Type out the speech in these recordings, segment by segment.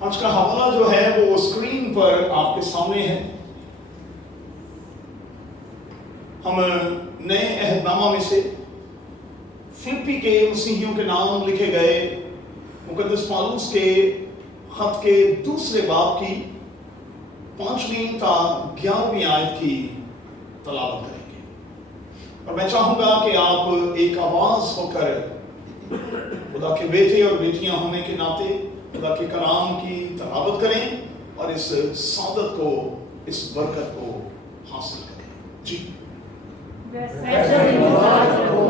آج کا حوالہ جو ہے وہ اسکرین پر آپ کے سامنے ہے۔ ہم نئے عہد نامہ میں سے فلپی کے مسیحیوں کے نام لکھے گئے مقدس پالوس کے خط کے دوسرے باب کی 5ویں تا 11ویں آیت کی تلاوت کریں گے، اور میں چاہوں گا کہ آپ ایک آواز ہو کر خدا کے بیٹے اور بیٹیاں ہونے کے ناطے خدا کے کلام کی تلاوت کریں اور اس سعادت کو، اس برکت کو حاصل کریں۔ جی ویسا ہی مزاج رکھو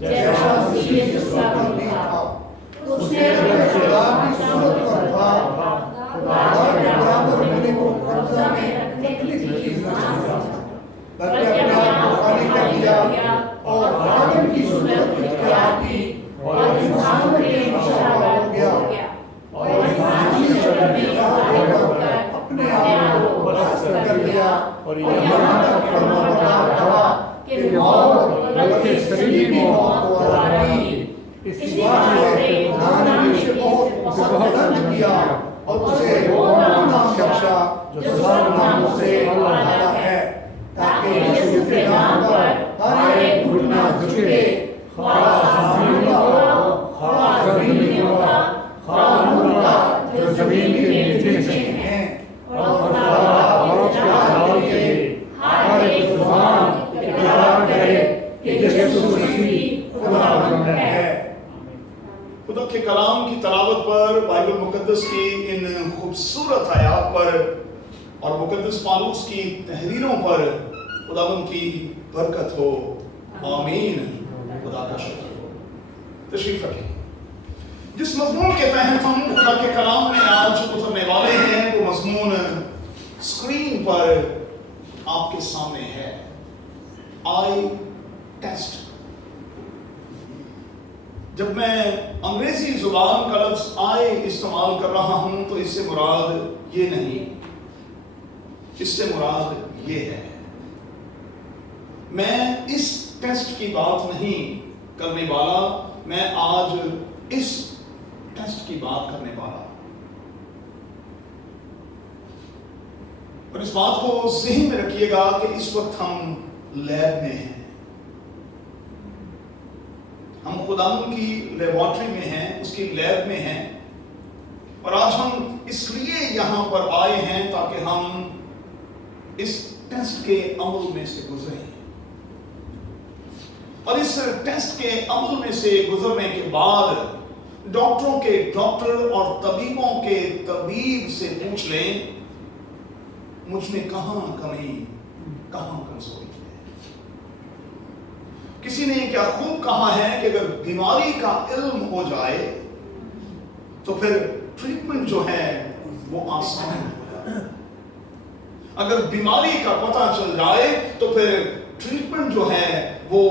جیسا مسیح یسوع کا بھی تھا، اس نے اپنے خدا کی صورت پر تھا، خدا کے برابر ہونے کو قبضہ میں رکھنے کی چیز نہ سمجھا، بلکہ اپنے آپ کو خالی کر دیا اور آدم کی صورت اختیار کی اور انسان کے مشابہ ہو گیا، اور انسان کی شکل میں ظاہر ہو کر اپنے آپ کو پست کر دیا، اور یہاں تک فرمانبردار رہا کہ موت بلکہ صلیبی موت کو ہرا دی۔ اس واسطے خدا نے اسے بہت پسند کیا اور اسے وہ نام بخشا جو سب ناموں سے اعلیٰ ہے، تاکہ یسوع کے نام پر ہر ایک گھٹنا جھکے، خواہ آسمانی کا ہو، خواہ زمینی کا، خواہ ان کا جو زمین کے نیچے ہیں، اور خدا کے جلال کے ہر ایک زبان اقرار کرے کہ یسوع مسیح خداوند ہے۔ خدا کے کلام کی تلاوت پر، بائبل مقدس کی ان خوبصورت آیات پر اور مقدس پالوس کی تحریروں پر خداوند کی برکت ہو، آمین۔ خدا کا شکر ہو۔ تشریف رکھیں۔ جس مضمون کے تحت ہم خدا کے کلام میں آج اترنے والے ہیں وہ مضمون اسکرین پر آپ کے سامنے ہے، آئی ٹیسٹ۔ جب میں انگریزی زبان کا لفظ آئی استعمال کر رہا ہوں تو اس سے مراد یہ نہیں، اس سے مراد یہ ہے، میں اس ٹیسٹ کی بات نہیں کرنے والا، میں آج اس ٹیسٹ کی بات کرنے والا ہوں۔ اور اس بات کو ذہن میں رکھیے گا کہ اس وقت ہم لیب میں ہیں، ہم خداوند کی لیبارٹری میں ہیں، اس کی لیب میں ہیں، اور آج ہم اس لیے یہاں پر آئے ہیں تاکہ ہم اس ٹیسٹ کے عمل میں سے گزریں، اور اس ٹیسٹ کے عمل میں سے گزرنے کے بعد ڈاکٹروں کے ڈاکٹر اور طبیبوں کے طبیب سے پوچھ لیں مجھ میں کہاں کمی، کہاں کمزوری ہے۔ کسی نے کیا خوب کہا ہے کہ اگر بیماری کا علم ہو جائے تو پھر ٹریٹمنٹ جو ہے وہ آسان ہو جائے، اگر بیماری کا پتہ چل جائے تو پھر ٹریٹمنٹ جو ہے وہ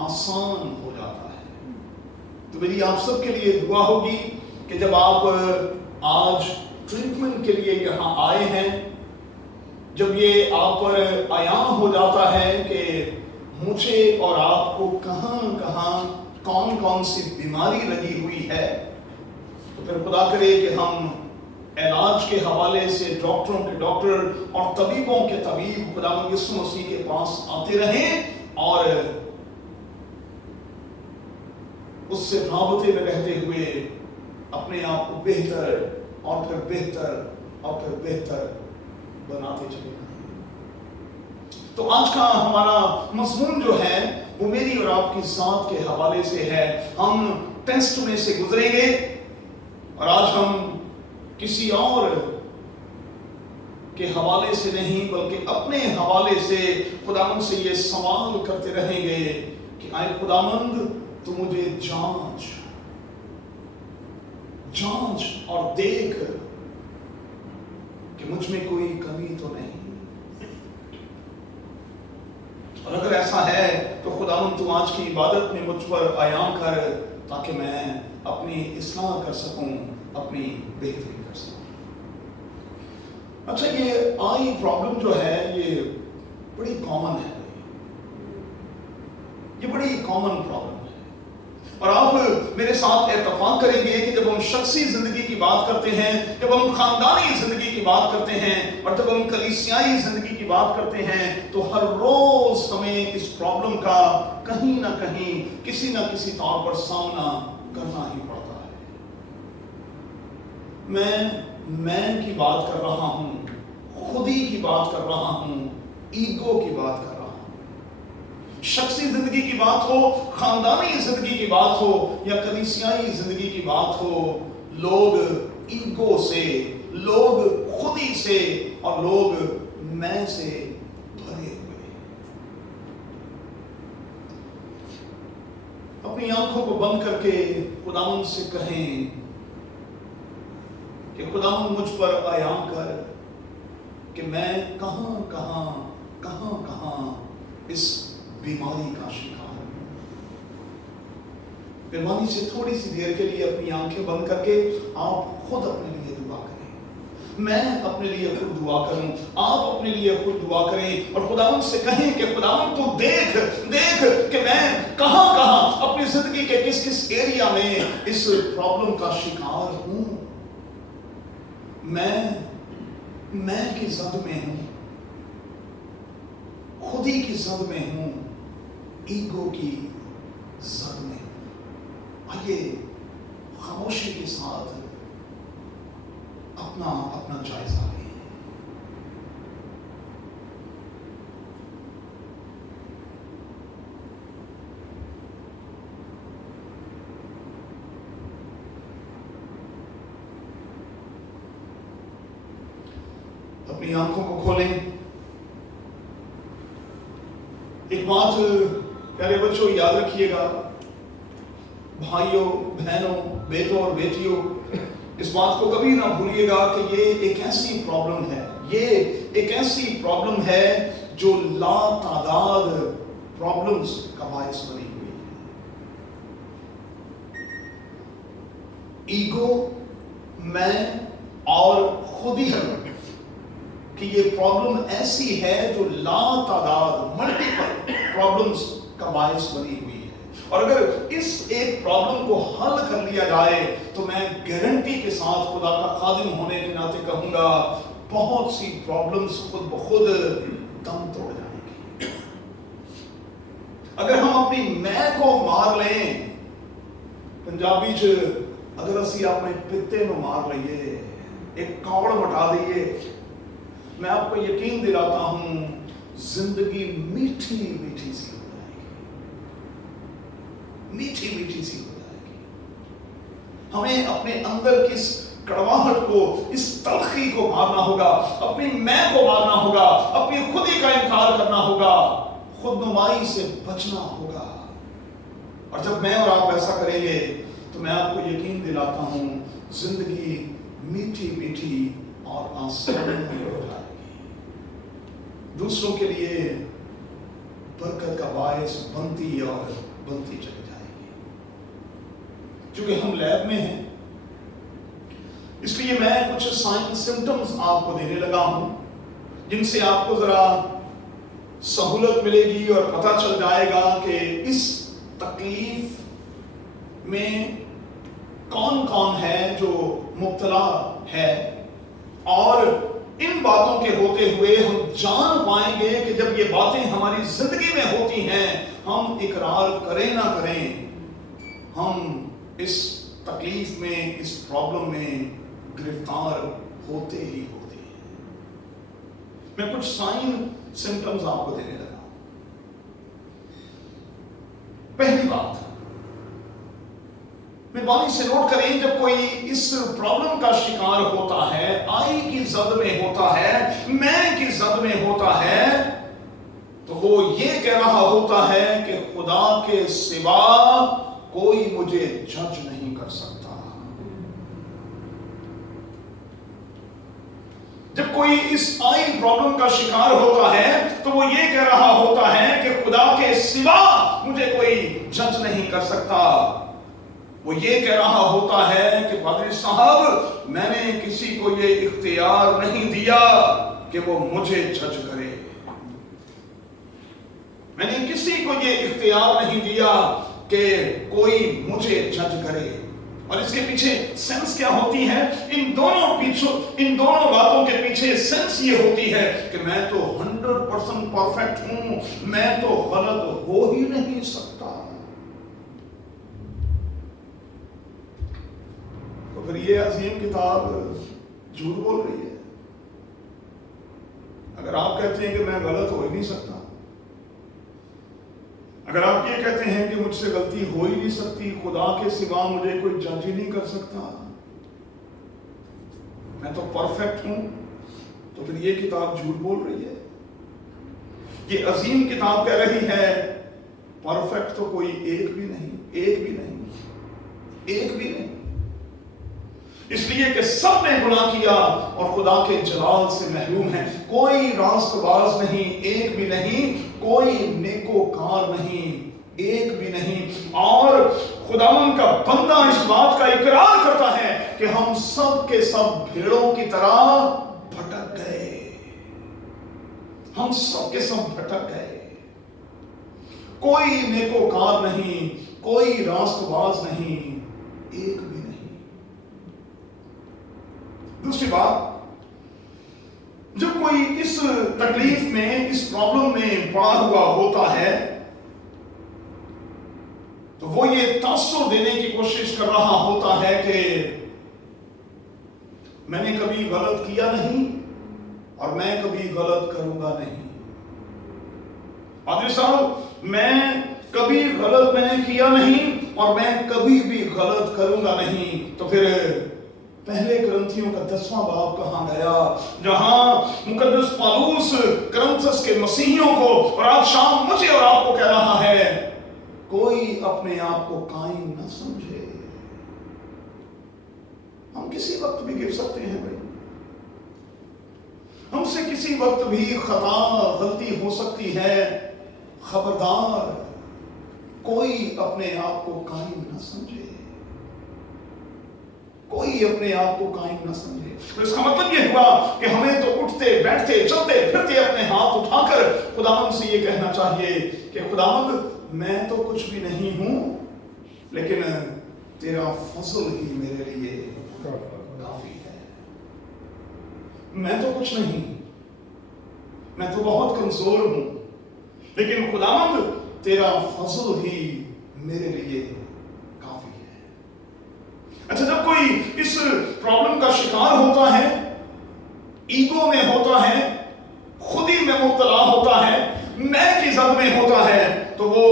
آسان ہو جاتا ہے۔ تو میری آپ سب کے لیے دعا ہوگی کہ جب آپ آج ٹریٹمنٹ کے لیے یہاں آئے ہیں، جب یہ آپ پر عیاں ہو جاتا ہے کہ مجھے اور آپ کو کہاں کہاں کون کون سی بیماری لگی ہوئی ہے، تو پھر خدا کرے کہ ہم علاج کے حوالے سے ڈاکٹروں کے ڈاکٹر اور طبیبوں کے طبیب خداوند یسوع مسیح کے پاس آتے رہیں اور اس سے رابطے میں رہتے ہوئے اپنے آپ کو بہتر اور پھر بہتر اور پھر بہتر بناتے چلے۔ تو آج کا ہمارا مضمون جو ہے وہ میری اور آپ کی ذات کے حوالے سے ہے۔ ہم ٹیسٹ میں سے گزریں گے اور آج ہم کسی اور کے حوالے سے نہیں بلکہ اپنے حوالے سے خداوند سے یہ سوال کرتے رہیں گے کہ اے خداوند تو مجھے جانچ اور دیکھ کہ مجھ میں کوئی کمی تو نہیں، اور اگر ایسا ہے تو خداوند تو آج کی عبادت میں مجھ پر عیاں کر تاکہ میں اپنی اصلاح کر سکوں، اپنی بہتری کر سکوں۔ اچھا، یہ آئی پرابلم جو ہے یہ بڑی کامن ہے، یہ بڑی کامن پرابلم ہے۔ اور آپ میرے ساتھ اتفاق کریں گے کہ جب ہم شخصی زندگی کی بات کرتے ہیں، جب ہم خاندانی زندگی کی بات کرتے ہیں، اور جب ہم کلیسیائی زندگی کی بات کرتے ہیں، تو ہر روز ہمیں اس پرابلم کا کہیں نہ کہیں کسی نہ کسی طور پر سامنا کرنا ہی پڑتا ہے۔ میں کی بات کر رہا ہوں، خودی کی بات کر رہا ہوں، ایگو کی بات کر رہا ہوں۔ شخصی زندگی کی بات ہو، خاندانی زندگی کی بات ہو، یا کلیسیائی زندگی کی بات ہو، لوگ ایگو سے، لوگ خودی سے، اور لوگ میں سے بھرے ہوئے۔ اپنی آنکھوں کو بند کر کے خداوند سے کہیں کہ خداوند مجھ پر عیاں کر کہ میں کہاں اس بیماری کا شکار ہوں۔ مہربانی سے تھوڑی سی دیر کے لیے اپنی آنکھیں بند کر کے آپ خود اپنے لیے دعا کریں، میں اپنے لیے خود دعا کروں، آپ اپنے لیے خود دعا کریں، اور خداوند سے کہیں کہ خداوند تو دیکھ کہ میں کہاں اپنی زندگی کے کس ایریا میں اس پرابلم کا شکار ہوں۔ میں کی زد میں ہوں، خودی کی زد میں ہوں، ایگو کی زد میں ہوں۔ آئیے خاموشی کے ساتھ اپنا جائزہ لیں۔ اپنی آنکھوں کو کھولیں۔ ایک بات پیارے بچوں یاد رکھیے گا، بھائیوں، بہنوں، بیٹوں اور بیٹیوں، اس بات کو کبھی نہ بھولیے گا کہ یہ ایک ایسی پرابلم ہے، یہ ایک ایسی پرابلم ہے جو لا تعداد پرابلمز کا باعث بنی ہوئی ہے۔ ایگو، میں اور خودی کہ یہ پرابلم ایسی ہے جو لا تعداد ملٹیپل پرابلمز کا باعث بنی ہوئی ہے، اور اگر اس ایک پرابلم کو حل کر لیا جائے تو میں گارنٹی کے ساتھ خدا کا خادم ہونے کے ناطے کہوں گا، بہت سی پرابلمز خود بخود دم توڑ جائیں گی۔ اگر ہم اپنی میں کو مار لیں، پنجابی چ اگر اسی اپنے پتے میں مار لئیے، ایک کاوڑ مٹا دئیے، میں آپ کو یقین دلاتا ہوں زندگی میٹھی میٹھی سی ہو جائے گی، میٹھی میٹھی سی ہو جائے گی۔ ہمیں اپنے اندر کی اس کڑواہٹ کو، اس تلخی کو مارنا ہوگا، اپنی میں کو مارنا ہوگا، اپنی خودی کا انکار کرنا ہوگا، خود نمائی سے بچنا ہوگا۔ اور جب میں اور آپ ایسا کریں گے تو میں آپ کو یقین دلاتا ہوں زندگی میٹھی میٹھی اور آسان ہو جائے گی، دوسروں کے لیے برکت کا باعث بنتی اور بنتی چلی جائے گی۔ چونکہ ہم لیب میں ہیں، اس لیے میں کچھ سائن سمٹمز آپ کو دینے لگا ہوں جن سے آپ کو ذرا سہولت ملے گی اور پتہ چل جائے گا کہ اس تکلیف میں کون کون ہے جو مبتلا ہے، اور ان باتوں کے ہوتے ہوئے ہم جان پائیں گے کہ جب یہ باتیں ہماری زندگی میں ہوتی ہیں، ہم اقرار کریں نہ کریں، ہم اس تکلیف میں، اس پرابلم میں گرفتار ہوتے ہی ہوتے ہیں۔ میں کچھ سائن سمپٹمز آپ کو دینے لگا۔ پہلی بات، مہربانی سے نوٹ کریں، جب کوئی اس پرابلم کا شکار ہوتا ہے، آئی کی زد میں ہوتا ہے، میں کی زد میں ہوتا ہے، تو وہ یہ کہہ رہا ہوتا ہے کہ خدا کے سوا کوئی مجھے جج نہیں کر سکتا۔ جب کوئی اس آئی پرابلم کا شکار ہوتا ہے تو وہ یہ کہہ رہا ہوتا ہے کہ خدا کے سوا مجھے کوئی جج نہیں کر سکتا۔ وہ یہ کہہ رہا ہوتا ہے کہ پادری صاحب، میں نے کسی کو یہ اختیار نہیں دیا کہ وہ مجھے جج کرے، میں نے کسی کو یہ اختیار نہیں دیا कि कोई मुझे जज करे। और इसके पीछे सेंस क्या होती है? इन दोनों बातों के पीछे सेंस ये होती है कि मैं तो 100% परफेक्ट हूं, मैं तो गलत हो ही नहीं सकता। तो फिर ये अजीम किताब झूठ बोल रही है। अगर आप कहते हैं कि मैं गलत हो ही नहीं सकता, अगर आप ये कहते हैं कि मुझसे गलती हो ही नहीं सकती, खुदा के सिवा मुझे कोई जज ही नहीं कर सकता, मैं तो परफेक्ट हूं, तो फिर ये किताब झूठ बोल रही है। ये अजीम किताब कह रही है परफेक्ट तो कोई एक भी नहीं, एक भी नहीं, एक भी नहीं। इसलिए कि सब ने गुनाह किया और खुदा के जलाल से महरूम है। कोई रास्तबाज नहीं, एक भी नहीं, कोई नेकोकार नहीं, एक भी नहीं। और खुदावन का बंदा इस बात का इकरार करता है कि हम सब के सब भेड़ों की तरह भटक गए, हम सब के सब भटक गए। कोई नेकोकार नहीं, कोई रास्तबाज नहीं, एक भी नहीं। दूसरी बात, जब कोई इस तकलीफ में, इस प्रॉब्लम में पड़ा हुआ होता है, तो वो ये तासुर देने की कोशिश कर रहा होता है कि मैंने कभी गलत किया नहीं और मैं कभी गलत करूंगा नहीं। पादरी साहब, मैं कभी गलत मैंने किया नहीं और मैं कभी भी गलत करूंगा नहीं। तो फिर पहले करंथियों का 10वां बाब कहां गया, जहां मुकद्दस पौलुस करंथस के मसीहियों को और आज शाम मुझे और आपको कह रहा है, कोई अपने आप को कायम न समझे। हम किसी वक्त भी गिर सकते हैं भाई, हमसे किसी वक्त भी खता गलती हो सकती है। खबरदार, कोई अपने आप को कायम न समझे, कोई अपने आप को कायम न समझे। तो इसका मतलब यह हुआ कि हमें तो उठते बैठते चलते फिरते अपने हाथ उठाकर खुदावंद से ये कहना चाहिए कि खुदावंद, मैं तो कुछ भी नहीं हूं, लेकिन तेरा फजल ही मेरे लिए काफी है। मैं तो कुछ नहीं, मैं तो बहुत कमजोर हूं, लेकिन खुदावंद तेरा फजल ही मेरे लिए काफी है। अच्छा, जब कोई इस प्रॉब्लम का शिकार होता है, ईगो में होता है, खुदी में मुब्तला होता है, मैं की जद में होता है, तो वो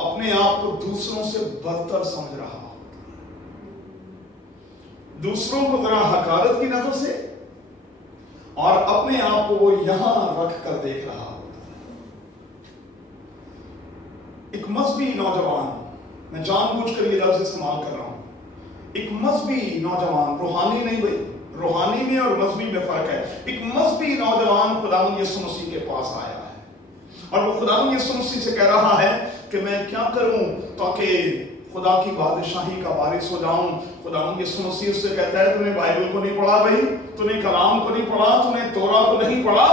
अपने आप को दूसरों से बदतर समझ रहा होता है, दूसरों को जरा हकारत की नजर से, और अपने आप को वो यहां रख कर देख रहा होता है। एक मजहबी नौजवान, मैं जानबूझकर ये लफ्ज इस्तेमाल कर रहा हूं, एक मजहबी नौजवान, रूहानी नहीं भाई, रूहानी में और मजहबी में फर्क है। एक मजहबी नौजवान खुदावंद यीशु मसीह के पास आया है और वो खुदावंद यीशु मसीह से कह रहा है कि मैं क्या करूं ताकि खुदा की बादशाही का वारिस हो जाऊं। खुदावंद यीशु मसीह से कहता है, तूने बाइबल को नहीं पढ़ा भाई, तूने कलाम को नहीं पढ़ा, तूने तोरा को नहीं पढ़ा,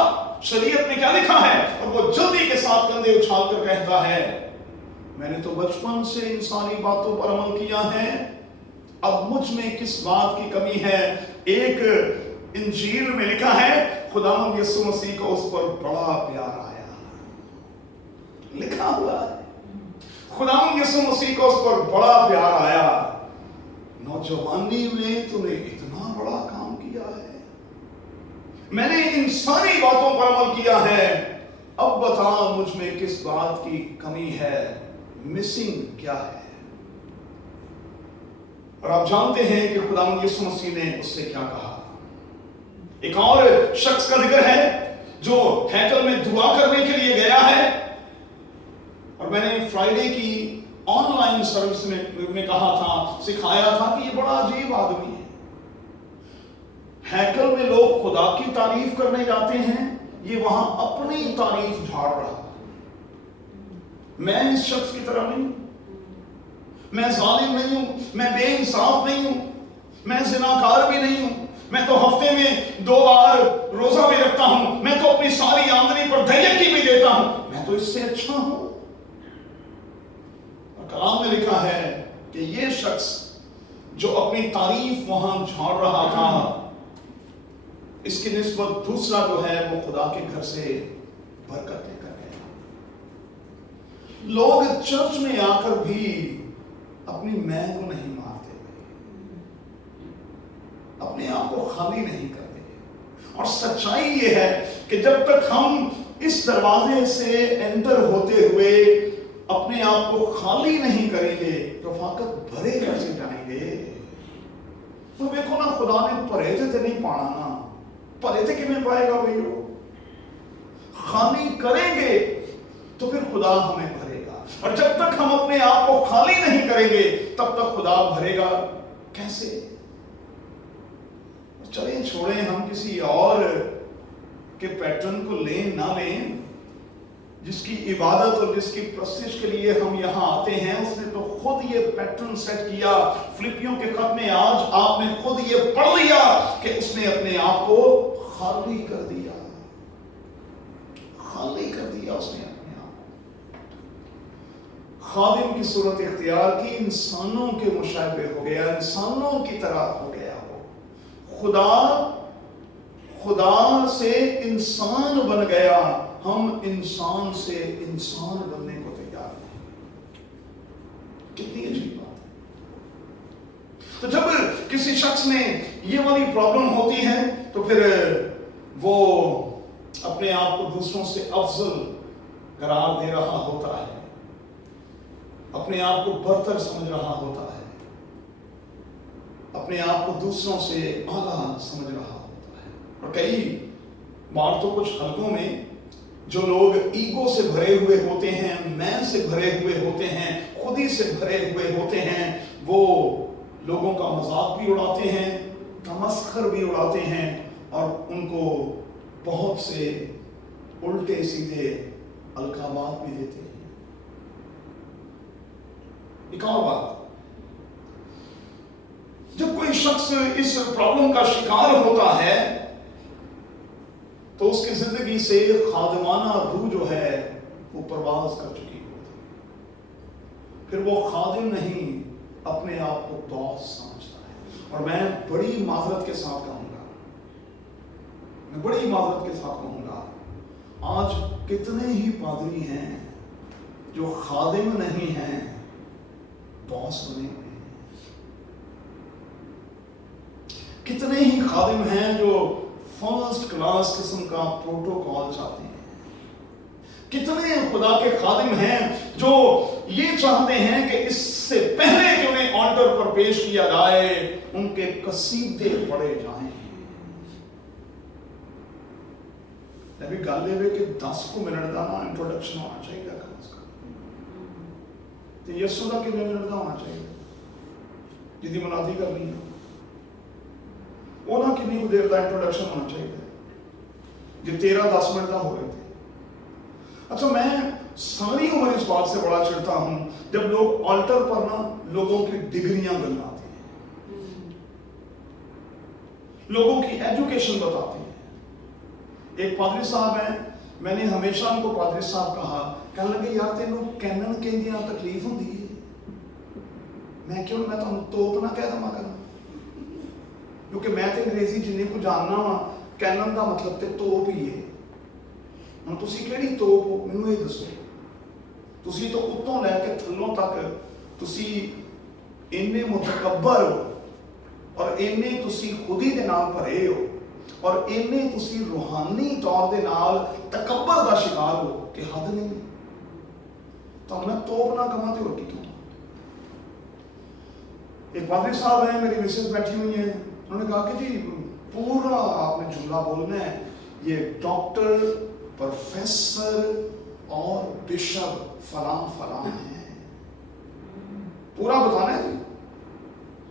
शरीयत में क्या लिखा है? और वो जल्दी के साथ कंधे उछाल कर कहता है, मैंने तो बचपन से इन सारी बातों पर अमल किया है, अब मुझ में किस बात की कमी है? एक इंजील में लिखा है, खुदावंद यीशु मसीह को उस पर बड़ा प्यार आया, लिखा हुआ है, खुदावंद यीशु मसीह को उस पर बड़ा प्यार आया। नौजवानी में तूने इतना बड़ा काम किया है, मैंने इन सारी बातों पर अमल किया है, अब बता मुझ में किस बात की कमी है, मिसिंग क्या है? और आप जानते हैं कि खुदावंद यीशु मसीह ने उससे क्या कहा। एक और शख्स का जिक्र है जो हैकल में दुआ करने के लिए गया है, और मैंने फ्राइडे की ऑनलाइन सर्विस में कहा था, सिखाया था कि ये बड़ा अजीब आदमी है। हैकल में लोग खुदा की तारीफ करने जाते हैं, ये वहां अपनी तारीफ झाड़ रहा। मैं इस शख्स की तरह नहीं, मैं जालिम नहीं हूं, मैं बेइंसाफ नहीं हूं, मैं ज़िनाकार भी नहीं हूं, मैं तो हफ्ते में 2 बार रोजा भी रखता हूं, मैं तो अपनी सारी आमदनी पर दयकी भी देता हूं, मैं तो इससे अच्छा हूं। और کلام میں لکھا ہے کہ یہ شخص جو اپنی تعریف وہاں جھاڑ رہا تھا، اس کی نسبت دوسرا جو ہے وہ خدا کے گھر سے برکت لے کر گیا۔ لوگ چرچ میں آ کر بھی اپنی میں کو نہیں مارتے، اپنے آپ کو خالی نہیں کرتے، اور سچائی یہ ہے کہ جب تک ہم اس دروازے سے انٹر ہوتے ہوئے اپنے آپ کو خالی نہیں کریں گے، رفاقت بھرے کیسے جائیں گے؟ تو دیکھو نا، خدا نے پرہیز سے نہیں پانا نا، پرہیز کی میں پائے گا بھائی؟ وہ خالی کریں گے تو پھر خدا ہمیں بھرے گا، اور جب تک ہم اپنے آپ کو خالی نہیں کریں گے تب تک خدا بھرے گا کیسے؟ چلیں چھوڑیں، ہم کسی اور کے پیٹرن کو لیں نہ لیں، جس کی عبادت اور جس کی پرستش کے لیے ہم یہاں آتے ہیں، اس نے تو خود یہ پیٹرن سیٹ کیا۔ فلپیوں کے خط میں آج آپ نے خود یہ پڑھ لیا کہ اس نے اپنے آپ کو خالی کر دیا، خالی کر دیا اس نے اپنے آپ کو۔ خادم کی صورت اختیار کی، انسانوں کے مشابہ ہو گیا، انسانوں کی طرح ہو گیا۔ خدا سے انسان بن گیا، ہم انسان سے انسان بننے کو تیار ہیں۔ کتنی عجیب بات ہے۔ تو جب کسی شخص میں یہ والی پرابلم ہوتی ہے تو پھر وہ اپنے آپ کو دوسروں سے افضل قرار دے رہا ہوتا ہے، اپنے آپ کو برتر سمجھ رہا ہوتا ہے، اپنے آپ کو دوسروں سے اعلیٰ سمجھ رہا ہوتا ہے۔ اور کئی بار تو کچھ حلقوں میں جو لوگ ایگو سے بھرے ہوئے ہوتے ہیں، میں سے بھرے ہوئے ہوتے ہیں، خودی سے بھرے ہوئے ہوتے ہیں، وہ لوگوں کا مذاق بھی اڑاتے ہیں، تمسخر بھی اڑاتے ہیں، اور ان کو بہت سے الٹے سیدھے القابات بھی دیتے ہیں۔ ایک اور بات، جب کوئی شخص اس پرابلم کا شکار ہوتا ہے تو اس کی زندگی سے خادمانہ روح جو ہے وہ پرواز کر چکی ہوتی ہے، پھر وہ خادم نہیں، اپنے آپ کو باس سمجھتا ہے۔ اور میں بڑی معذرت کے ساتھ کہوں گا، آج کتنے ہی پادری ہیں جو خادم نہیں ہیں، باس بنے ہوئے ہیں۔ کتنے ہی خادم ہیں جو فرسٹ کلاس قسم کا پروٹوکول چاہتے ہیں۔ کتنے خدا کے خادم ہیں جو یہ چاہتے ہیں کہ اس سے پہلے کہ انہیں آلٹر پر پیش کیا جائے ان کے قصیدے پڑھے جائیں۔ نبی گل دے کہ 10 منٹ کا نا انٹروڈکشن ہونا چاہیے، کم از کم تو یسو کا کتنے منٹ کا ہونا چاہیے جی منادی کرنی ہے، وہ نہ کتنی کو دیر کا انٹروڈکشن ہونا چاہیے جی 13-10 منٹ کا ہو گئے تھے۔ اچھا، میں ساری عمر اس بات سے بڑا چڑھتا ہوں جب لوگ آلٹر پر نا لوگوں کی ڈگریاں بناتے ہیں، لوگوں کی ایجوکیشن بتاتے ہیں۔ ایک پادری صاحب ہیں، میں نے ہمیشہ ان کو پادری صاحب کہا، کہنے لگے یار تینوں کینن کے دیا تکلیف ہوتی ہے، میں کیوں میں تو توپ نہ کہہ دما کرنا، کیونکہ میں تو انگریزی جنہیں کو جاننا وا، کینن کا مطلب تے توپ ہی ہے۔ ہوں تسی کیڑی توپ ہو مینوں یہ دسو، تسی تو اتوں لے کے تھلوں تک تسی اینے متکبر ہو، اور اینے تسی خودی دے نال بھرے ہو، اور اینے تسی روحانی طور دے نال تکبر دا شکار ہو کہ حد نہیں۔ تو میں توپ نہ کہاں تے اور کی کیوں؟ ایک پادری صاحب ہیں، میری مسز بیٹھی ہوئی ہیں، انہوں نے کہا کہ جی پورا آپ نے جملہ بولنا ہے، یہ ڈاکٹر، پروفیسر اور بشپ فلاں فلاں ہیں، پورا بتانا ہے۔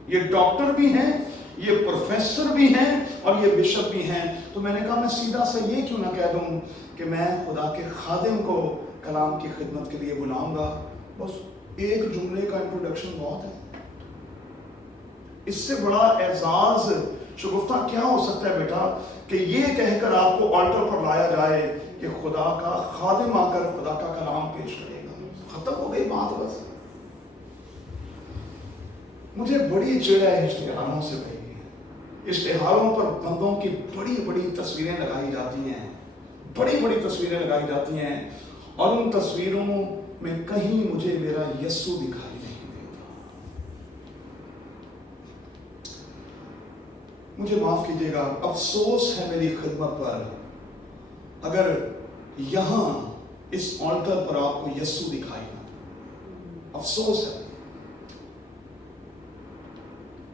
یہ ڈاکٹر بھی ہیں، یہ پروفیسر بھی ہیں، اور یہ بشپ بھی ہیں۔ تو میں نے کہا میں سیدھا سا یہ کیوں نہ کہہ دوں کہ میں خدا کے خادم کو کلام کی خدمت کے لیے بلاؤں گا، بس ایک جملے کا انٹروڈکشن بہت ہے۔ اس سے بڑا اعزاز شگفتہ کیا ہو سکتا ہے بیٹا کہ یہ کہہ کر آپ کو آلٹر پر لایا جائے کہ خدا کا خادم آ کر خدا کا کلام پیش کرے گا۔ ختم ہو گئی بات بس۔ मुझे बड़ी चिढ़ है इश्तिहारों से भाई। इश्तिहारों पर बंदों की बड़ी बड़ी तस्वीरें लगाई जाती हैं, बड़ी बड़ी तस्वीरें लगाई जाती हैं, और उन तस्वीरों में कहीं मुझे मेरा यस्सु दिखाई नहीं देता। मुझे माफ कीजिएगा, अफसोस है मेरी खिदमत पर अगर यहां इस ऑल्टर पर आपको यस्सु दिखाई ना। अफसोस है।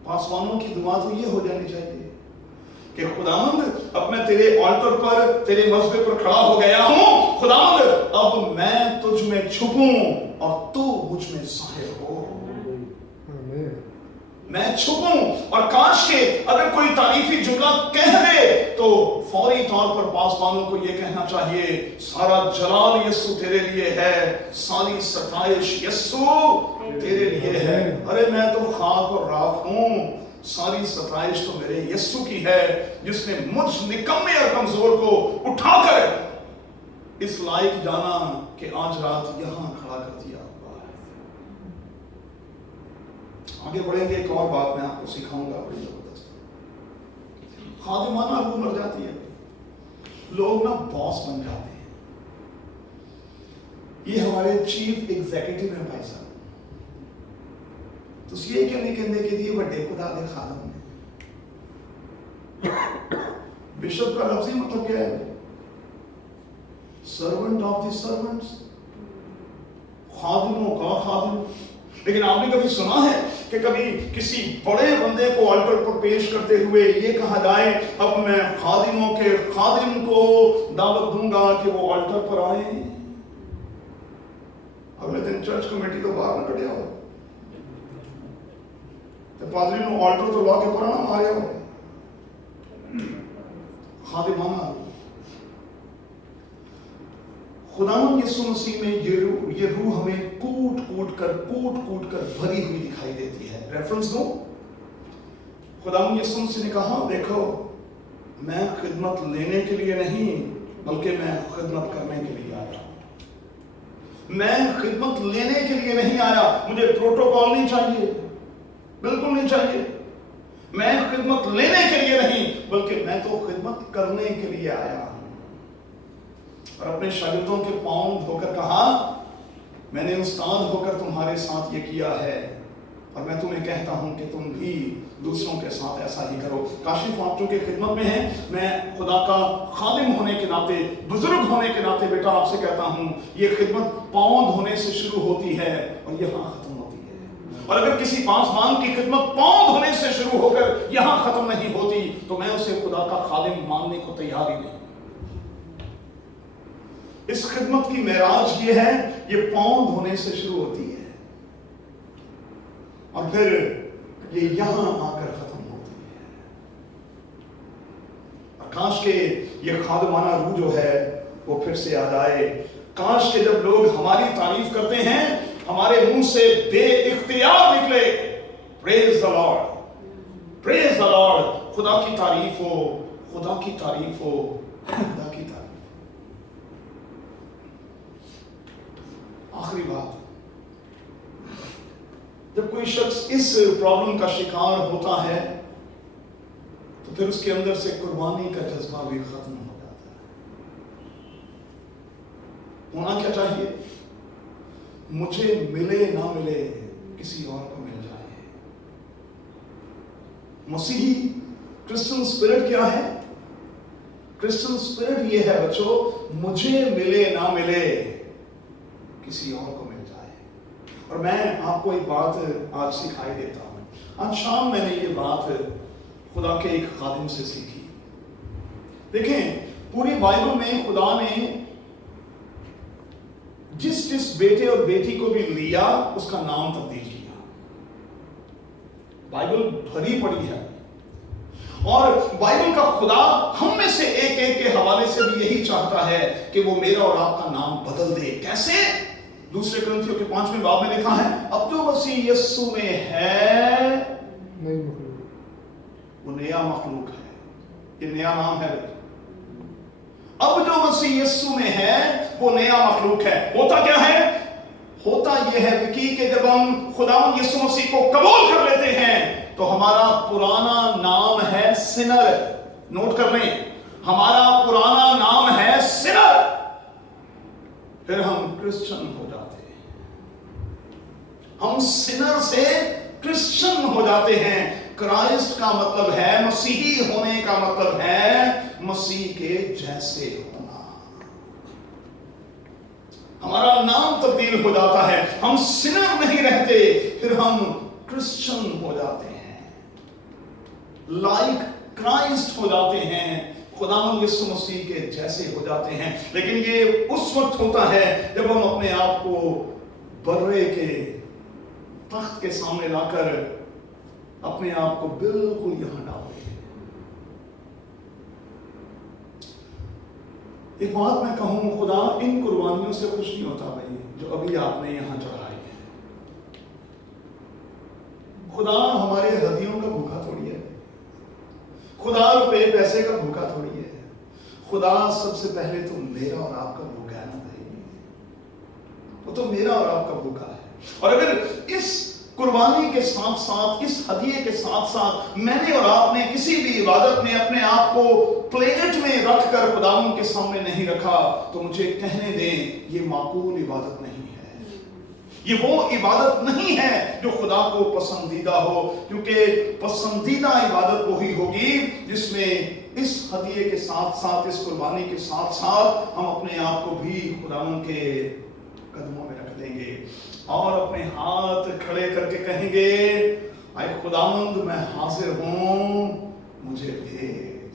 पासवानों की दुआ तो ये हो जानी चाहिए कि खुदावंद अब मैं तेरे ऑल्टर पर, तेरे मज़बे पर खड़ा हो गया हूं, खुदावंद अब मैं तुझ में छुपूं और तू मुझ में ज़ाहिर हो। मैं छुपूं, और काश के अगर कोई तारीफी जुमला कह दे तो फौरी तौर पर पासवानों को यह कहना चाहिए, सारा जलाल यस्सु तेरे लिए है, सारी सताइश यस्सु तेरे लिए है। अरे मैं तो खाक और राख हूं, सारी सताइश तो मेरे यस्सु की है, जिसने मुझ निकम्मे और कमजोर को उठाकर इस लायक जाना कि आज रात यहां खड़ा कर दिया। आगे बढ़ेंगे, एक और बात मैं आपको सिखाऊंगा बड़ी जबरदस्त। खादिमाना रूह मर जाती है, लोग ना बॉस बन जाते हैं। ये हमारे चीफ एग्जीक्यूटिव हैं भाई साहब, तो ये क्या नहीं कहते कि ये बड़े खुदा दे खादम ने। बिशप का लफ्ज़ी मतलब क्या है? सर्वेंट ऑफ द सर्वेंट्स, खादिमों का खादिम। लेकिन आपने कभी सुना है कि कभी किसी बड़े बंदे को ऑल्टर पर पेश करते हुए ये कहा जाए, अब मैं खादिमों के खादिम को दावत दूंगा कि वो ऑल्टर पर आए? अगले दिन चर्च कमेटी तो बाहर न कटे हो, तो पादरी ने ऑल्टर तो ला के पुराना मारे हो। खादिमाना खुदावंद यीशु मसीह में ये रूह हमें कूट कूट कर भरी हुई दिखाई देती है। रेफरेंस दो, खुदावंद यीशु मसीह ने कहा, देखो मैं खिदमत लेने के लिए नहीं बल्कि मैं खिदमत करने के लिए आया। मैं खिदमत लेने के लिए नहीं आया, मुझे प्रोटोकॉल नहीं चाहिए, बिल्कुल नहीं चाहिए। मैं खिदमत लेने के लिए नहीं बल्कि मैं तो खिदमत करने के लिए आया। और अपने शागिर्दों के पांव धोकर कहा, मैंने उस्ताद होकर तुम्हारे साथ ये किया है और मैं तुम्हें कहता हूं कि तुम भी दूसरों के साथ ऐसा ही करो। काशिफ आप चूंकि खिदमत में हैं, मैं खुदा का खादिम होने के नाते, बुजुर्ग होने के नाते बेटा आपसे कहता हूं, ये खिदमत पांव धोने से शुरू होती है और यहां खत्म होती है। और अगर किसी पासवान की खिदमत पांव धोने से शुरू होकर यहां खत्म नहीं होती तो मैं उसे खुदा का खादिम मानने को तैयार ही नहीं। इस खिदमत की मेराज ये है, ये पांव धोने से शुरू होती है और फिर ये यहां आकर खत्म होती है। और काश के ये खादिमाना रूह जो है वो फिर से आ जाए। काश के जब लोग हमारी तारीफ करते हैं हमारे मुंह से बेइख्तियार निकले, praise the Lord, praise the Lord, खुदा की तारीफ हो, खुदा की तारीफ हो, खुदा की तारीफ। आखिरी बात, जब कोई शख्स इस प्रॉब्लम का शिकार होता है तो फिर उसके अंदर से कुर्बानी का जज्बा भी खत्म हो जाता है। होना क्या चाहिए? मुझे मिले ना मिले किसी और को मिल जाए। मसीही क्रिश्चियन स्पिरिट क्या है? क्रिश्चियन स्पिरिट ये है बच्चों, मुझे मिले ना मिले किसी और को मिल जाए। और मैं आपको एक बात आज सिखाई देता हूं। आज शाम मैंने ये बात खुदा के एक खादिम से सीखी। देखें, पूरी बाइबल में खुदा ने जिस जिस बेटे और बेटी को भी लिया उसका नाम तब्दील किया। बाइबल भरी पड़ी है और बाइबल का खुदा हम में से एक एक के हवाले से भी यही चाहता है कि वो मेरा और आपका नाम बदल दे। कैसे? दूसरे ग्रंथियों के 5वें बाब में लिखा है, अब जो मसीह यीशु में है वो नया मखलूक है। ये नया नाम है। अब जो मसीह यीशु में है वो नया मखलूक है। होता क्या है? होता यह है विकी कि जब हम खुदावंद यीशु मसीह को कबूल कर लेते हैं तो हमारा पुराना नाम है सिनर। नोट कर लें, हमारा पुराना नाम है सिनर। फिर हम क्रिश्चियन हो जाते हैं, हम सिनर से क्रिश्चियन हो जाते हैं। क्राइस्ट का मतलब है, मसीही होने का मतलब है मसीह के जैसे होना। हमारा नाम तब्दील हो जाता है, हम सिनर नहीं रहते, फिर हम क्रिश्चियन हो जाते हैं, लाइक क्राइस्ट हो जाते हैं, खुदावंद यीशु मसीह के जैसे हो जाते हैं। लेकिन ये उस वक्त होता है जब हम अपने आप को बर्रे के तख्त के सामने लाकर अपने आप को बिल्कुल यहां डालते हैं। एक बात मैं कहूं, खुदा इन कुर्बानियों से खुश नहीं होता भाई जो अभी आपने यहां चढ़ाई है। खुदा हमारे हदियों का भूखा थोड़ी है, खुदा रुपए पैसे का भूखा थोड़ी है। खुदा सबसे पहले तो मेरा और आपका भूखा है ना भाई, वो तो मेरा और आपका भूखा है। और अगर इस कुर्बानी के साथ साथ, इस हदिये के साथ साथ मैंने और आपने किसी भी इबादत में अपने आप को प्लेट में रखकर खुदावंद के सामने नहीं रखा, तो मुझे कहने दें ये माकूल इबादत नहीं है, ये वो इबादत नहीं है जो खुदा को पसंदीदा हो। क्योंकि पसंदीदा इबादत वही होगी जिसमें इस हदिये के साथ साथ, इस कुर्बानी के साथ साथ हम अपने आप को भी खुदावंद के कदमों में रख देंगे और अपने हाथ खड़े करके कहेंगे, आए खुदावंद मैं हाजिर हूं, मुझे भेज।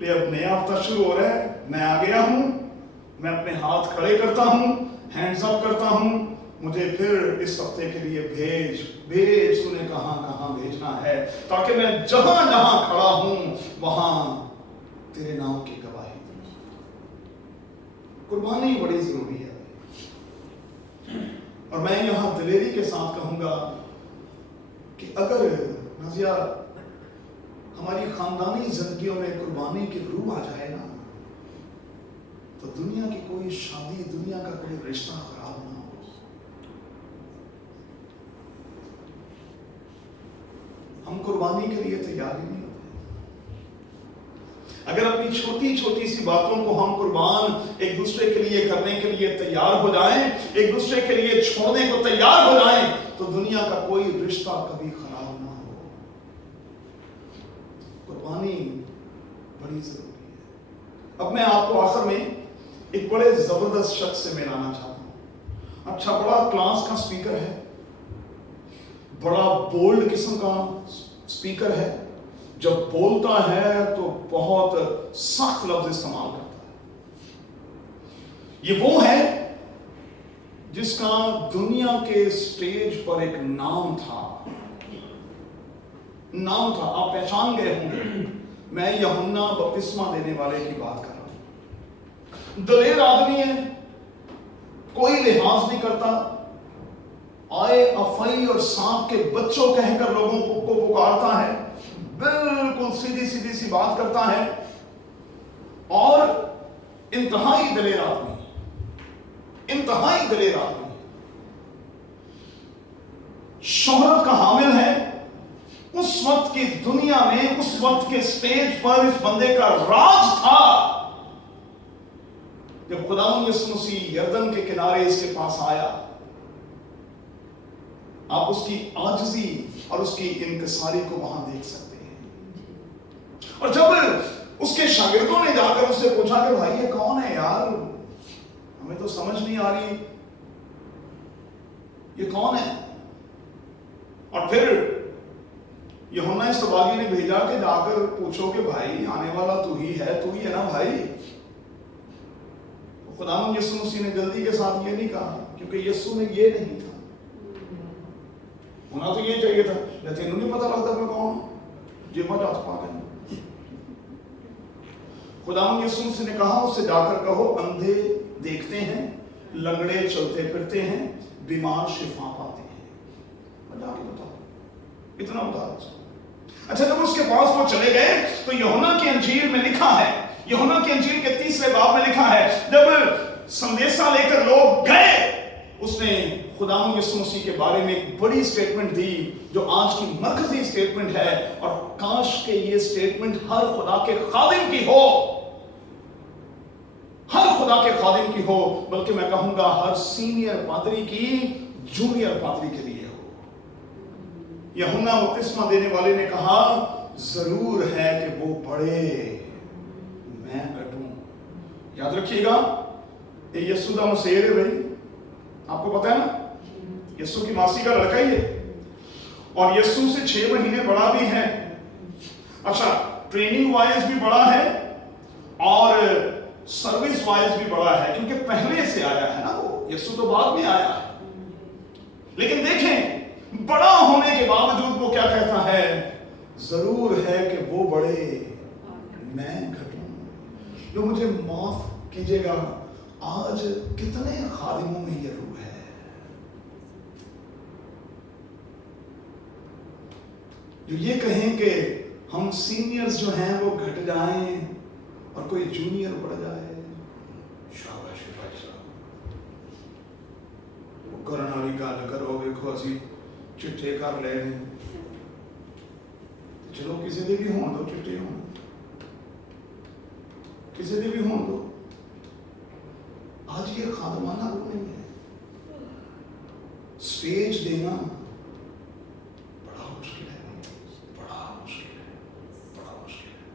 ले अब नया हफ्ता शुरू हो रहा है, मैं आ गया हूं, मैं अपने हाथ खड़े करता हूं, हैंड्स अप करता हूं, मुझे फिर इस हफ्ते के लिए भेज। भेज, तूने कहां कहां भेजना है, ताकि मैं जहां जहां खड़ा हूं वहां तेरे नाम की गवाही दूं। कुर्बानी बड़ी जरूरी है और मैं यहां दिलेरी के साथ कहूंगा कि अगर नजिया हमारी खानदानी जिंदगियों में कुर्बानी की रूह आ जाए ना, तो दुनिया की कोई शादी, दुनिया का कोई रिश्ता खराब ना हो। हम कुर्बानी के लिए तैयार ही नहीं होते। अगर अपनी छोटी छोटी सी बातों को हम कुर्बान एक दूसरे के लिए करने के लिए तैयार हो जाएं, एक दूसरे के लिए छोड़ने को तैयार हो जाएं, तो दुनिया का कोई रिश्ता कभी खराब ना हो। कुर्बानी बड़ी जरूरी है। अब मैं आपको आखिर में एक बड़े जबरदस्त शख्स से मिलाना चाहता हूं। अच्छा, बड़ा क्लास का स्पीकर है, बड़ा बोल्ड किस्म का स्पीकर है, जब बोलता है तो बहुत सख्त लफ्ज इस्तेमाल करता है। ये वो है जिसका दुनिया के स्टेज पर एक नाम था। आप पहचान गए होंगे, मैं यूहन्ना बपतिस्मा देने वाले की बात कर रहा हूं। दलेर आदमी है, कोई लिहाज नहीं करता, आए अफई और सांप के बच्चों कहकर लोगों को पुकारता है, बिल्कुल सीधी सीधी सी बात करता है और इंतहाई दलेर आदमी, इंतहाई दलेर आदमी, शोहरत का हामिल है। उस वक्त की दुनिया में, उस वक्त के स्टेज पर इस बंदे का राज था। जब खुदावंद यीशु मसीह यरदन के किनारे इसके पास आया, आप उसकी आजिज़ी और उसकी इनकिसारी को वहां देख सकते हैं। और जब उसके शागिर्दों ने जाकर उससे पूछा कि भाई ये कौन है यार, हमें तो समझ नहीं आ रही ये कौन है। और फिर यूहन्ना इस्तबागी ने भेजा कि जाकर पूछो कि भाई आने वाला तू ही है ना भाई। खुदावंद यीशु मसीह ने जल्दी के साथ ये नहीं कहा, क्योंकि यीशु में ये नहीं था, होना तो ये चाहिए था, तेनू नहीं पता लगता मैं कौन, जे मत हाथ पा गए। खुदावंद यीशु मसीह ने कहा उससे जाकर कहो, अंधे देखते हैं, लंगड़े चलते फिरते हैं, बीमार शिफा पाते हैं। जाके बताओ, इतना बता दो। अच्छा, जब उसके पास वो चले गए तो यूहन्ना की अंजील में लिखा है, यूहन्ना की अंजील के 3 बाब में लिखा है, जब संदेशा लेकर लोग गए, उसने खुदावंद यीशु मसीह के बारे में एक बड़ी स्टेटमेंट दी जो आज की मरकजी स्टेटमेंट है, और काश के ये स्टेटमेंट हर खुदा के खादिम की हो, हर खुदा के खादिम की हो, बल्कि मैं कहूंगा हर सीनियर पादरी की जूनियर पादरी के लिए हो। यूहन्ना बपतिस्मा देने वाले ने कहा, जरूर है कि वो बढ़े, मैं घटूं। याद रखिएगा, ये यीशु दा मसीह है भाई, आपको पता है ना, यीशु की मासी का लड़का ही है, और यीशु से 6 महीने बड़ा भी है। अच्छा, ट्रेनिंग वाइज भी बड़ा है और सर्विस वाइज भी बड़ा है, क्योंकि पहले से आया है ना, वो यीशु तो बाद में आया है। लेकिन देखें, बड़ा होने के बावजूद वो क्या कहता है, जरूर है कि वो बढ़े, मैं घटूं। जो मुझे माफ कीजिएगा, आज कितने खादिमों में ये रूह है। जो ये कहें कि हम सीनियर्स जो हैं वो घट जाएं और कोई जूनियर बढ़ जाए। शाबाश भाई साहब, वो करन वाली गल करो, वेखो असी चिट्ठे कर ले ने, चलो किसी दे भी होण दो, चिट्ठे होण, किसी दे भी होण दो। आज ये खादमाना रूह नहीं है। स्टेज देना बड़ा मुश्किल है, बड़ा मुश्किल है, बड़ा मुश्किल है,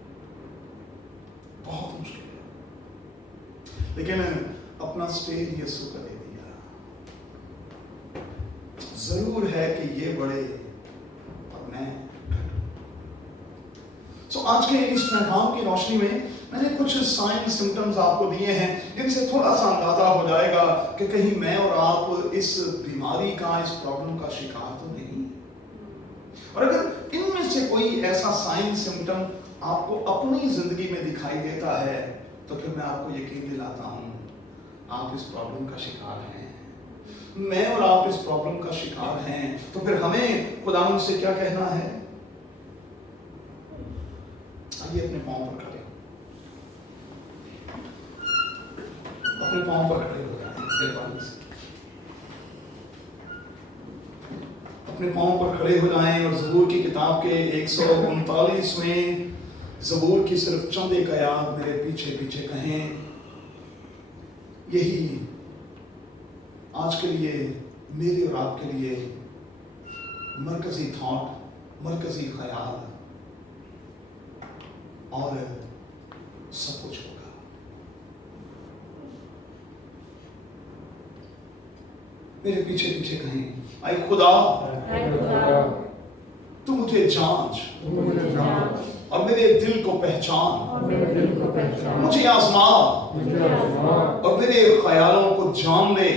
बहुत मुश्किल है। लेकिन अपना स्टेज यीशु का दे दिया। जरूर है कि ये बड़े और मैं घटूं। सो आज के इस पैगाम की रोशनी में मैंने कुछ साइन सिम्टम्स आपको दिए हैं, जिनसे थोड़ा सा अंदाजा हो जाएगा कि कहीं मैं और आप इस बीमारी का, इस प्रॉब्लम का शिकार तो नहीं। और अगर इनमें से कोई ऐसा साइन सिम्टम आपको अपनी जिंदगी में दिखाई देता है, तो फिर मैं आपको यकीन दिलाता हूं, आप इस प्रॉब्लम का शिकार हैं, मैं और आप इस प्रॉब्लम का शिकार हैं। तो फिर हमें खुदावंद से क्या कहना है? आइए अपने पांव पर खड़े, अपने पांव पर खड़े हो जाएं, अपने पांव पर खड़े हो जाएं और ज़बूर की किताब के 139वें ज़बूर की सिर्फ चंद एक आयत मेरे पीछे पीछे कहें। यही आज के लिए मेरे और आपके लिए मरकजी थॉट, मरकजी ख्याल और सब कुछ होगा। मेरे पीछे पीछे कहें, आई खुदा तू मुझे जांच और मेरे दिल को पहचान, मुझे आजमा और मेरे ख्यालों को जान ले।